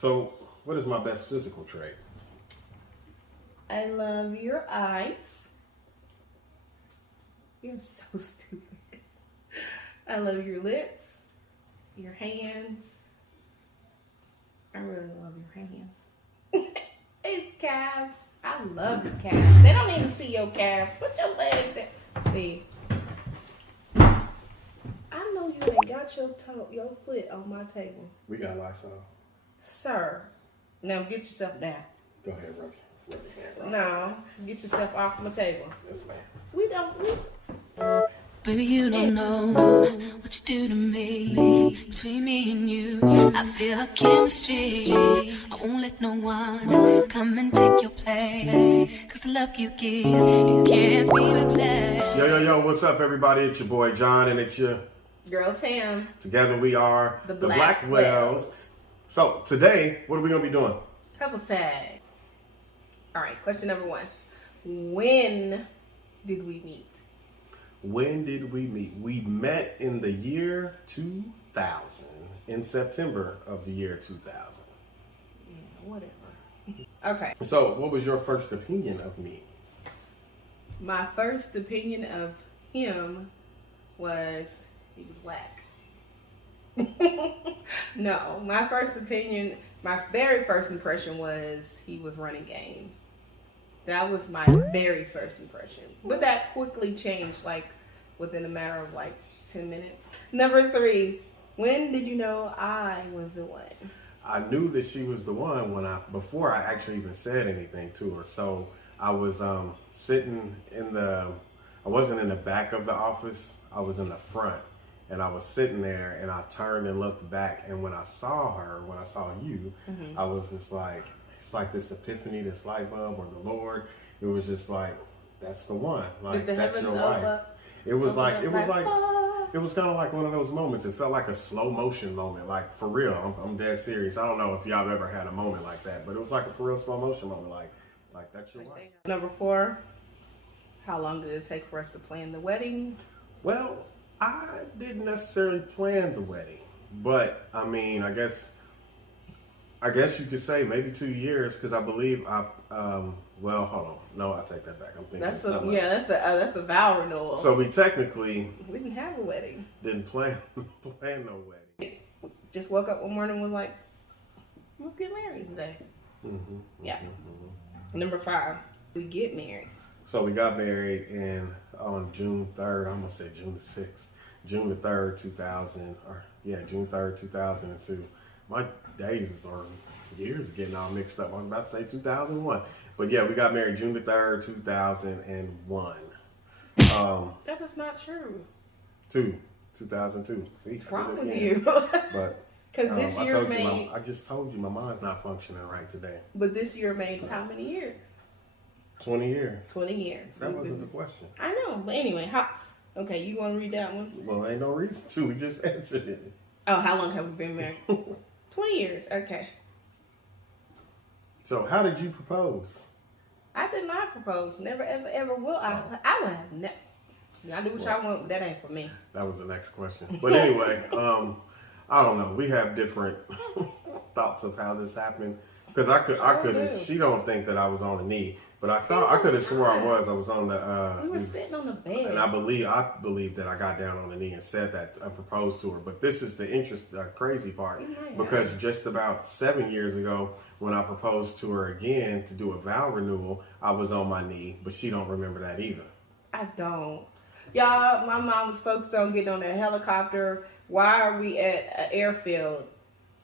So, what is my best physical trait? I love your eyes. You're so stupid. I love your lips, your hands. I really love your hands. It's calves. I love your calves. They don't even see your calves. Put your legs there. See. I know you ain't got your foot on my table. We got Lysol. Sir. Now get yourself down. Go ahead, rub your hand. Right. No. Get yourself off my table. Yes, ma'am. We don't. Baby, you don't know what you do to me. Between me and you, I feel a chemistry. I won't let no one come and take your place. Cause the love you give, it can't be replaced. Yo, what's up, everybody? It's your boy John and it's your Girl Tam. Together we are The BLACKWELL'S. So today, what are we gonna be doing? Couple tag. All right, question number 1. When did we meet? When did we meet? We met in the year 2000, in September of the year 2000. Yeah, whatever. Okay. So, what was your first opinion of me? My first opinion of him was he was whack. No, my very first impression was he was running game. That was my very first impression. But that quickly changed, like, within a matter of, 10 minutes. Number 3, when did you know I was the one? I knew that she was the one before I actually even said anything to her. So, I was sitting I wasn't in the back of the office, I was in the front. And I was sitting there and I turned and looked back. And when I saw you, I was just like, it's like this epiphany, this light bulb, or the Lord. It was just like, that's the one. Like, that's your wife. It was kind of like one of those moments. It felt like a slow motion moment. Like, for real, I'm dead serious. I don't know if y'all ever had a moment like that, but it was like a for real slow motion moment. Like that's your wife. Number 4, how long did it take for us to plan the wedding? Well, I didn't necessarily plan the wedding, but I mean, I guess you could say maybe 2 years, because I believe well, hold on, no, I take that back. I'm thinking that's a vow renewal. So we technically didn't have a wedding. Didn't plan no wedding. Just woke up one morning and was like, let's get married today. Yeah. Number 5, we get married. So we got married on June 3rd. I'm gonna say June the 6th. June the 3rd, 2000, June 3rd, 2002. My days or years getting all mixed up. I was about to say 2001. But yeah, we got married June the 3rd, 2001. That is not true. 2002. See, what's wrong with you? But because this year made... I just told you my mind's not functioning right today. But this year made how many years? 20 years. 20 years. That wasn't the question. I know, but anyway, okay, you want to read that one? Well, ain't no reason to. We just answered it. Oh, how long have we been married? 20 years. Okay. So, how did you propose? I did not propose. Never, ever, ever will. I would have never. I do what y'all want, but that ain't for me. That was the next question. But anyway, I don't know. We have different thoughts of how this happened. Because I could. She don't think that I was on the knee. But I could have swore I was on the. We were sitting on the bed. And I believe that I got down on the knee and said that I proposed to her. But this is the crazy part, because just about 7 years ago, when I proposed to her again to do a vow renewal, I was on my knee. But she don't remember that either. I don't. Y'all, my mom was focused on getting on a helicopter. Why are we at an airfield?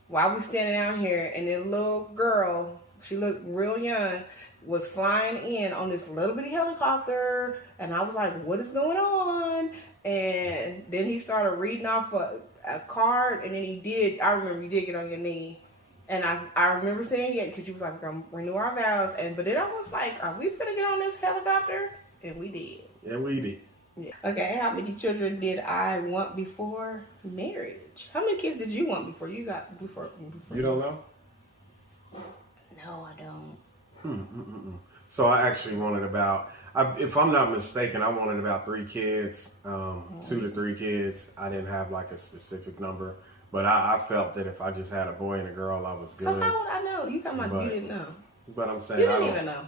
Why are we standing out here? And this little girl, she looked real young, was flying in on this little bitty helicopter, and I was like, what is going on? And then he started reading off a card, and then I remember you did get on your knee. And I remember saying it, because you was like, we're going to renew our vows. But then I was like, are we finna get on this helicopter? And we did. And we did. Yeah. Okay, how many children did I want before marriage? How many kids did you want before you got before? You don't know? No, I don't. So I actually wanted if I'm not mistaken, I wanted about 3 kids, 2 to 3 kids. I didn't have like a specific number, But I felt that if I just had a boy and a girl, I was good. So how would I know? You talking about you didn't know? But I'm saying you didn't even know.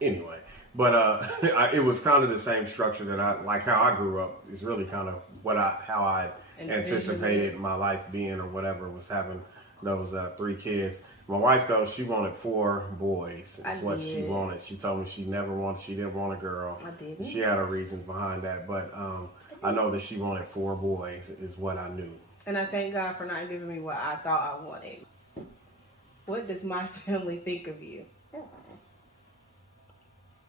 Anyway, but it was kind of the same structure that I like. How I grew up is really kind of how I anticipated my life being, or whatever, was having those 3 kids. My wife, though, she wanted 4 boys. That's what she wanted. She told me she didn't want a girl. I didn't. She had her reasons behind that, but I know that she wanted 4 boys is what I knew. And I thank God for not giving me what I thought I wanted. What does my family think of you?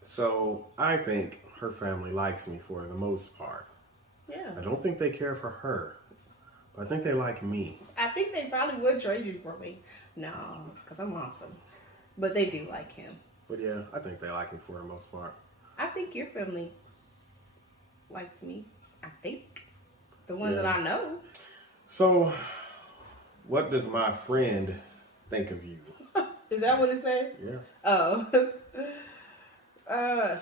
So I think her family likes me for the most part. Yeah. I don't think they care for her. I think they like me. I think they probably would trade you for me. No, because I'm awesome. But they do like him. But yeah, I think they like me for the most part. I think your family likes me. I think. The ones that I know. So, what does my friend think of you? Is that what it said? Yeah. Oh.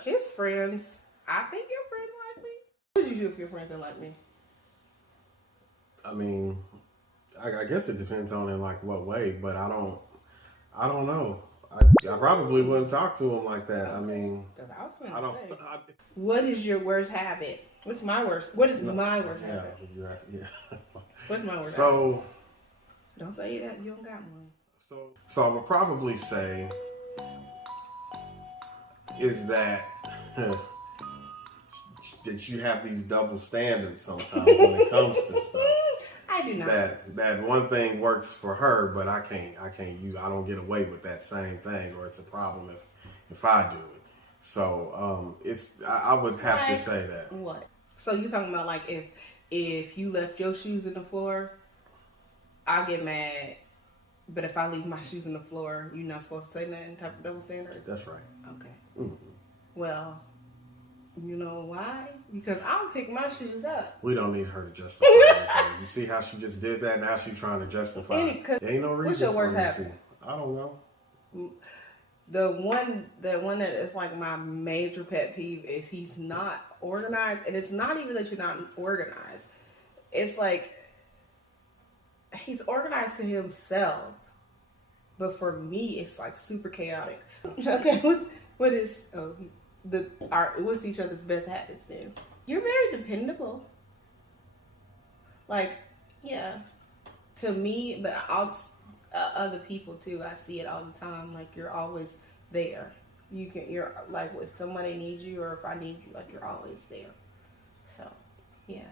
His friends. I think your friends like me. What would you do if your friends didn't like me? I mean, I guess it depends on in like what way, but I don't know. I probably wouldn't talk to him like that. Okay. I mean, I don't. What is your worst habit? What's my worst? What is my worst habit? Yeah. What's my worst habit? So, don't say that you don't got one. So I would probably say is that that you have these double standards sometimes when it comes to stuff. I do not. That one thing works for her, but I can't. I don't get away with that same thing, or it's a problem if I do it. So I would have to say that. What? So you talking about like if you left your shoes in the floor, I get mad. But if I leave my shoes on the floor, you're not supposed to say nothing type of double standard? That's right. Okay. Mm-hmm. Well, you know why? Because I'll pick my shoes up. We don't need her to justify anything. You see how she just did that? Now she's trying to justify. There ain't no reason. What's your worst habit? I don't know. The one that is like my major pet peeve is he's not organized. And it's not even that you're not organized. It's like he's organized to himself. But for me, it's like super chaotic. Okay, what's each other's best habits then? You're very dependable. Like, yeah, to me, but other people too. I see it all the time. Like you're always there. You're like if somebody needs you or if I need you, like you're always there. So, yeah,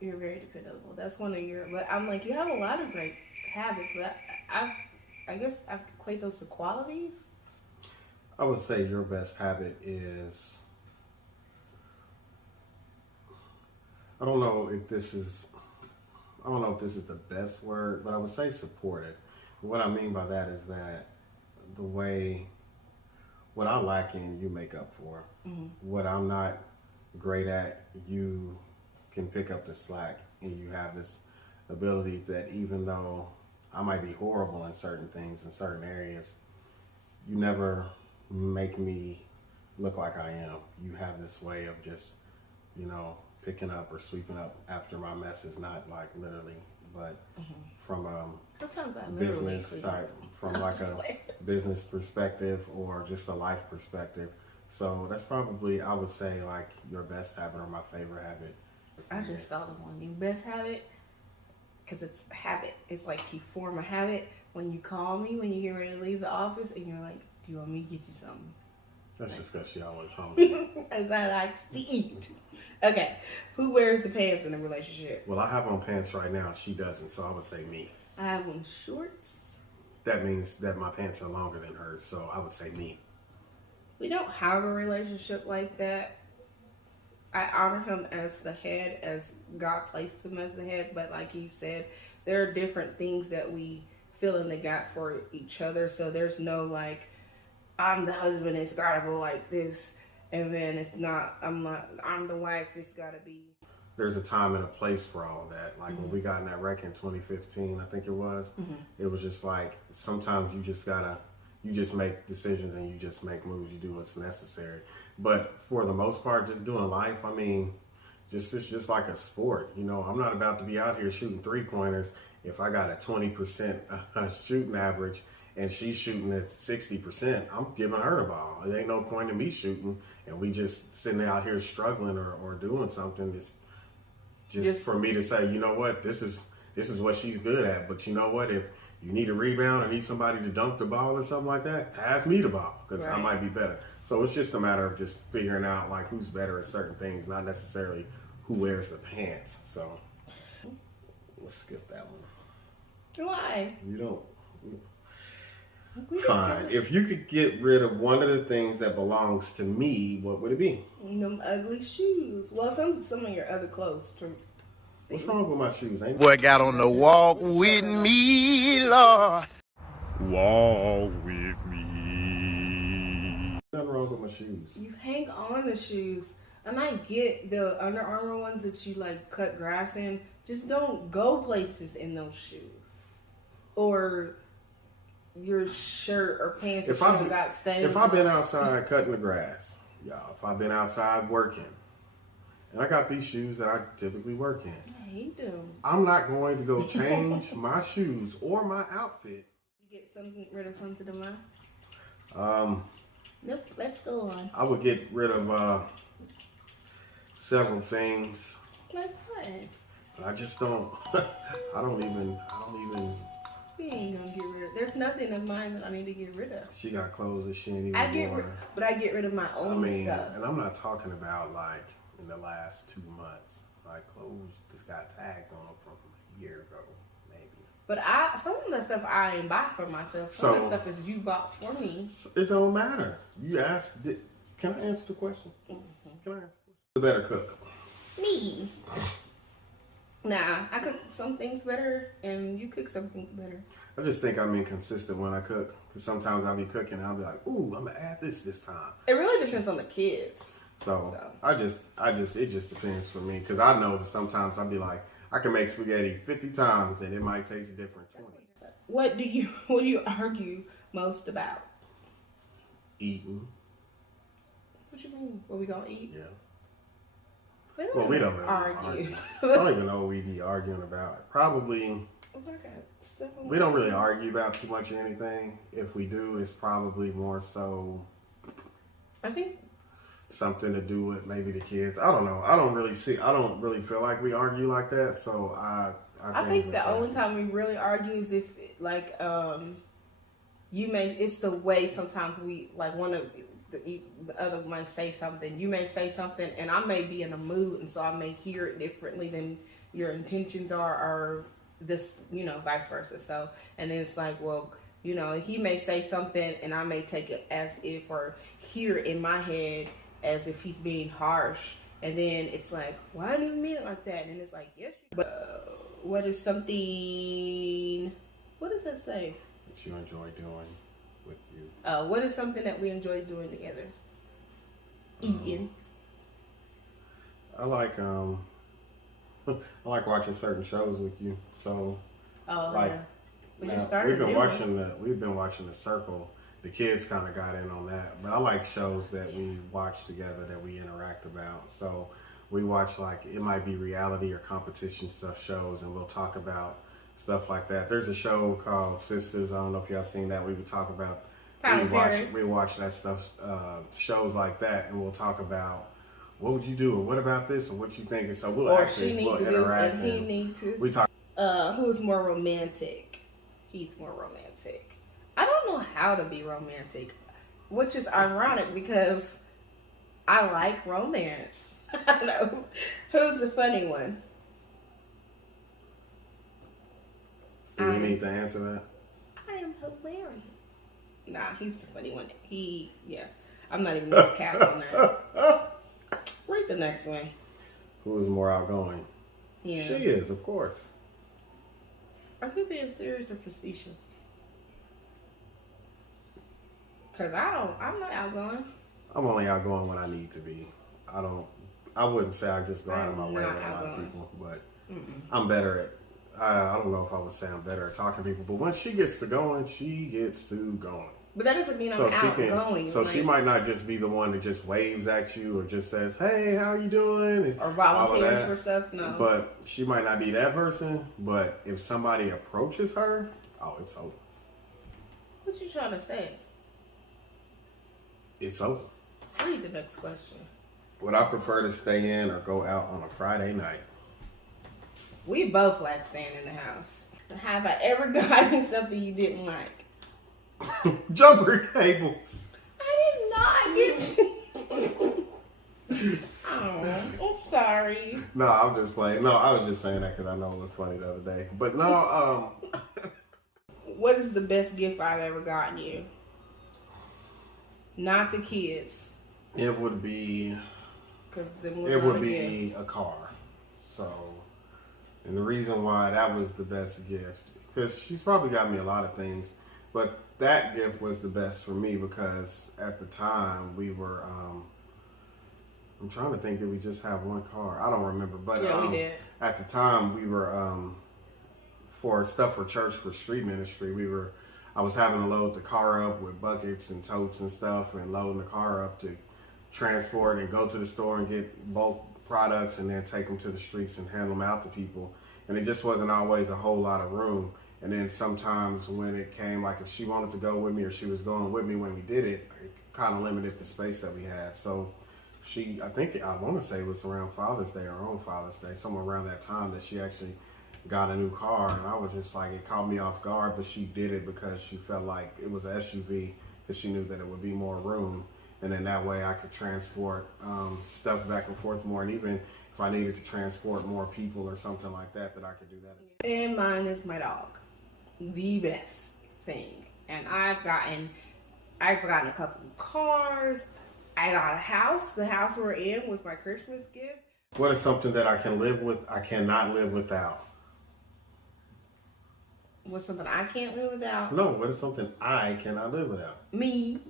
you're very dependable. That's one of your. But I'm like you have a lot of great habits, but I guess I equate those to qualities. I would say your best habit is, I don't know if this is the best word, but I would say supportive. What I mean by that is that what I lack in, you make up for. Mm-hmm. What I'm not great at, you can pick up the slack, and you have this ability that even though I might be horrible in certain things, in certain areas, you never make me look like I am. You have this way of just, picking up or sweeping up after my mess is not like literally, but from business side, from like a business perspective or just a life perspective. So that's probably, I would say, like your best habit or my favorite habit. I just thought of one. Your best habit, because it's a habit. It's like you form a habit when you call me when you get ready to leave the office and you're like, do you want me to get you something? That's just because she always hungry. As I like to eat. Okay. Who wears the pants in a relationship? Well, I have on pants right now. She doesn't, so I would say me. I have on shorts. That means that my pants are longer than hers, so I would say me. We don't have a relationship like that. I honor him as the head, as God placed him as the head, but like he said, there are different things that we fill in the gap for each other. So there's no like, I'm the husband, it's gotta go like this, and then it's not, I'm the wife, it's gotta be. There's a time and a place for all of that. Like when we got in that wreck in 2015, I think it was, it was just like, sometimes you just make decisions and you just make moves, you do what's necessary. But for the most part, just doing life, I mean, it's just like a sport. You know, I'm not about to be out here shooting 3-pointers if I got a 20% shooting average and she's shooting at 60%. I'm giving her the ball. It ain't no point in me shooting and we just sitting out here struggling or doing something. It's just for me to say, you know what, this is what she's good at. But you know what, if you need a rebound or need somebody to dunk the ball or something like that, pass me the ball because I might be better. So it's just a matter of just figuring out like who's better at certain things, not necessarily who wears the pants. So let's skip that one. Why? You don't. Fine. If you could get rid of one of the things that belongs to me, what would it be? Them ugly shoes. Well, some of your other clothes too. What's wrong with my shoes? Ain't Boy got on the walk with me, Lord. Walk with me. nothing wrong with my shoes. You hang on the shoes. And I get the Under Armour ones that you like cut grass in. Just don't go places in those shoes. Or your shirt or pants that you don't got stains. If I've been outside cutting the grass, y'all, if I've been outside working, and I got these shoes that I typically work in. I hate them. I'm not going to go change my shoes or my outfit. You get rid of something of mine? Nope, let's go on. I would get rid of several things. Like what? I just don't. I don't even. You ain't gonna get rid of. There's nothing of mine that I need to get rid of. She got clothes that she ain't even worn. But I get rid of my own stuff. And I'm not talking about like in the last 2 months, like clothes that's got tags on them from a year ago, maybe. But some of the stuff I ain't bought for myself. Some of the stuff is you bought for me. It don't matter. You asked. Can I answer the question? Mm-hmm. Can I answer the question? The better cook. Me. Nah, I cook some things better, and you cook some things better. I just think I'm inconsistent when I cook. Because sometimes I'll be cooking and I'll be like, ooh, I'm going to add this time. It really depends on the kids. So. It just depends for me. Because I know that sometimes I'll be like, I can make spaghetti 50 times and it might taste different 20. What do you argue most about? Eating. What you mean? What we gonna eat? Yeah. We don't really argue. I don't even know what we be arguing about. Probably. We don't really argue about too much of anything. If we do, it's probably more so. I think something to do with maybe the kids. I don't know. I don't really feel like we argue like that. So I think the only time we really argue is if like it's the way sometimes we like one of the other might say something. You may say something, and I may be in a mood, and so I may hear it differently than your intentions are, or this, vice versa. So, and then it's like, well, he may say something, and I may take it as if, or hear it in my head as if he's being harsh, and then it's like, well, I didn't even mean it like that, and it's like, yes. But what does that say? That you enjoy doing with you. What is something that we enjoy doing together? Eating. I like watching certain shows with you. So we've been watching The Circle. The kids kind of got in on that, but I like shows that we watch together that we interact about. So we watch it might be reality or competition stuff shows, and we'll talk about stuff like that. There's a show called Sisters. I don't know if y'all seen that. We would talk about. We watch that stuff, shows like that, and we'll talk about what would you do, or what about this, or what you think. And so we'll interact. And he need to. We talk. Who's more romantic? He's more romantic. I don't know how to be romantic, which is ironic because I like romance. I know. Who's the funny one? Do we need to answer that? I am hilarious. Nah, he's the funny one. I'm not even going to cap on that. Read the next one. Who is more outgoing? Yeah. She is, of course. Are you being serious or facetious? Because I'm not outgoing. I'm only outgoing when I need to be. I wouldn't say I just go out of my way with a lot of people, but I'm better at, I don't know if I would say I'm better at talking to people, but when she gets to going, she gets to going. But that doesn't mean I'm outgoing. So she might not just be the one that just waves at you or just says, "Hey, how are you doing?" or volunteers for stuff. No. But she might not be that person. But if somebody approaches her, oh, it's over. What you trying to say? It's over. Read the next question. Would I prefer to stay in or go out on a Friday night? We both like staying in the house. Have I ever gotten something you didn't like? Jumper cables. I did not get you. Oh, I'm sorry. No, I'm just playing. No, I was just saying that because I know it was funny the other day. But no, What is the best gift I've ever gotten you? Not the kids. It would be. It would be a car. So, and the reason why that was the best gift, because she's probably got me a lot of things, but that gift was the best for me because at the time we were. I'm trying to think, did we just have one car? I don't remember, but yeah, we did. At the time we were for stuff for church for street ministry. I was having to load the car up with buckets and totes and stuff, and loading the car up to transport and go to the store and get bulk products and then take them to the streets and hand them out to people. And it just wasn't always a whole lot of room. And then sometimes when it came, like if she wanted to go with me or she was going with me when we did it, it kind of limited the space that we had. So I want to say it was around Father's Day or on Father's Day, somewhere around that time that she actually got a new car. And I was just like, it caught me off guard, but she did it because she felt like it was an SUV because she knew that it would be more room. And then that way I could transport stuff back and forth more. And even if I needed to transport more people or something like that, that I could do that. And mine is my dog. The best thing. And I've gotten a couple of cars. I got a house. The house we're in was my Christmas gift. What is something that I can live with, I cannot live without? What's something I can't live without? No, what is something I cannot live without? Me.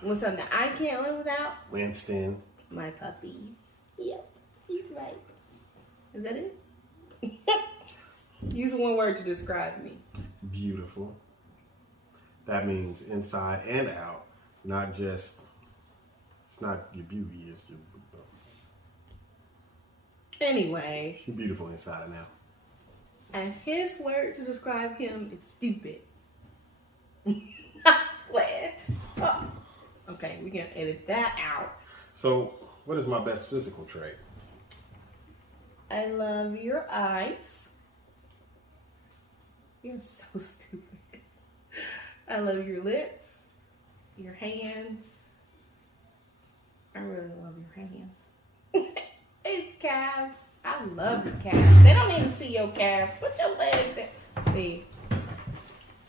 What's something I can't live without? Winston. My puppy. Yep, he's right. Is that it? Use one word to describe me. Beautiful. That means inside and out, not just, it's not your beauty, it's your... Anyway. She's beautiful inside and out. And his word to describe him is stupid. I swear. Oh. Okay, we can edit that out. So, what is my best physical trait? I love your eyes. You're so stupid. I love your lips, your hands. I really love your hands. It's calves. I love your calves. They don't even see your calves. Put your legs there. See.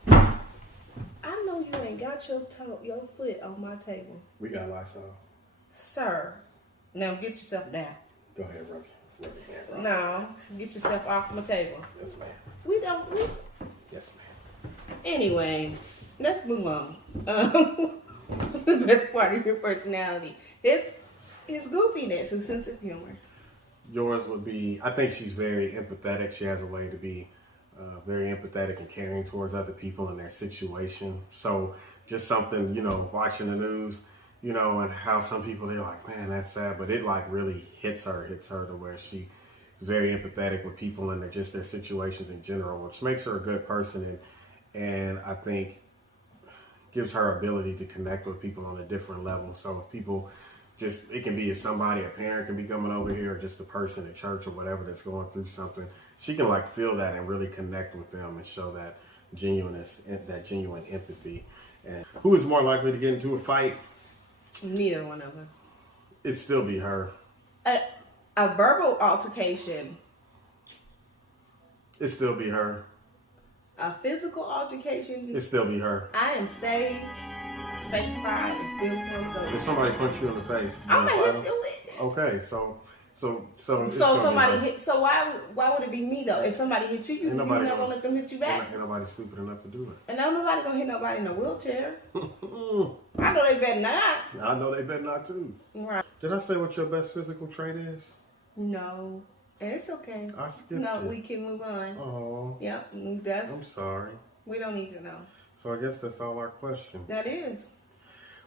I know you ain't got your foot on my table. We got Lysol. Sir. Now get yourself down. Go ahead, rub your hand. No. Get yourself off my table. Yes, ma'am. Yes, ma'am. Anyway, let's move on. What's the best part of your personality? It's goofiness and sense of humor. Yours would be, I think she's very empathetic. She has a way to be very empathetic and caring towards other people in their situation. So just something, watching the news, and how some people, they're like, man, that's sad. But it like really hits her to where she's very empathetic with people and just their situations in general, which makes her a good person. And I think gives her ability to connect with people on a different level. So if people it can be somebody, a parent can be coming over here, or just a person at church or whatever that's going through something. She can like feel that and really connect with them and show that genuineness, that genuine empathy. And who is more likely to get into a fight? Neither one of us. It'd still be her. A verbal altercation. It'd still be her. A physical altercation. It'd still be her. I am saved, sanctified, and filled with the Holy Ghost. If somebody punch you in the face, I'm gonna hit them with it. Okay, so somebody hit. So why would it be me though? If somebody hit you're not gonna let them hit you back. Ain't nobody stupid enough to do it. And now nobody gonna hit nobody in a wheelchair. I know they better not. I know they better not too. Right. Did I say what your best physical trait is? No. And it's okay. I skipped No, it. we can move on. Oh. Yep, I'm sorry. we don't need to know. So I guess that's all our questions. That is.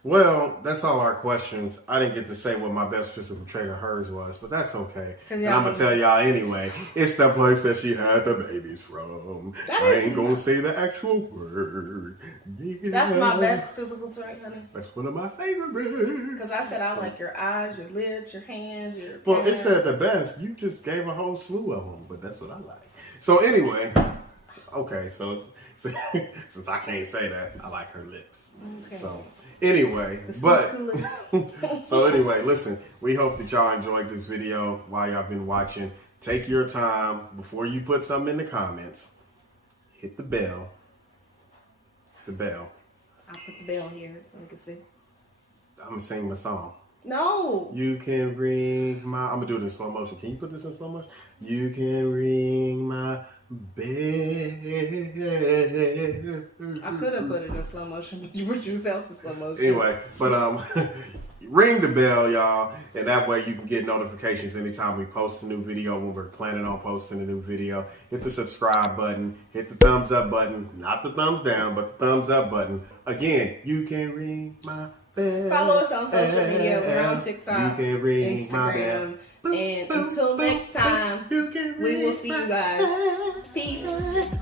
Well, that's all our questions. I didn't get to say what my best physical trait of hers was, but that's okay. And I'm going to tell y'all anyway. It's the place that she had the babies from. I ain't going to say the actual word. Yeah. That's my best physical trait, honey. That's one of my favorites. Because I said I like your eyes, your lips, your hands, your... Well, it said the best. You just gave a whole slew of them, but that's what I like. So anyway, okay, so since I can't say that, I like her lips. Okay. So... Anyway, so anyway, listen, we hope that y'all enjoyed this video while y'all been watching. Take your time before you put something in the comments. Hit the bell. The bell. I'll put the bell here so we can see. I'm going to sing my song. No. You can ring my... I'm going to do it in slow motion. Can you put this in slow motion? You can ring my bell. I could have put it in slow motion, but you put yourself in slow motion. Anyway, but ring the bell, y'all, and that way you can get notifications anytime we post a new video, when we're planning on posting a new video. Hit the subscribe button, hit the thumbs up button, not the thumbs down, but the thumbs up button. Again, you can ring my bell. Follow us on social media. We're on TikTok, you can ring Instagram. And until next time, we will see you guys. Peace.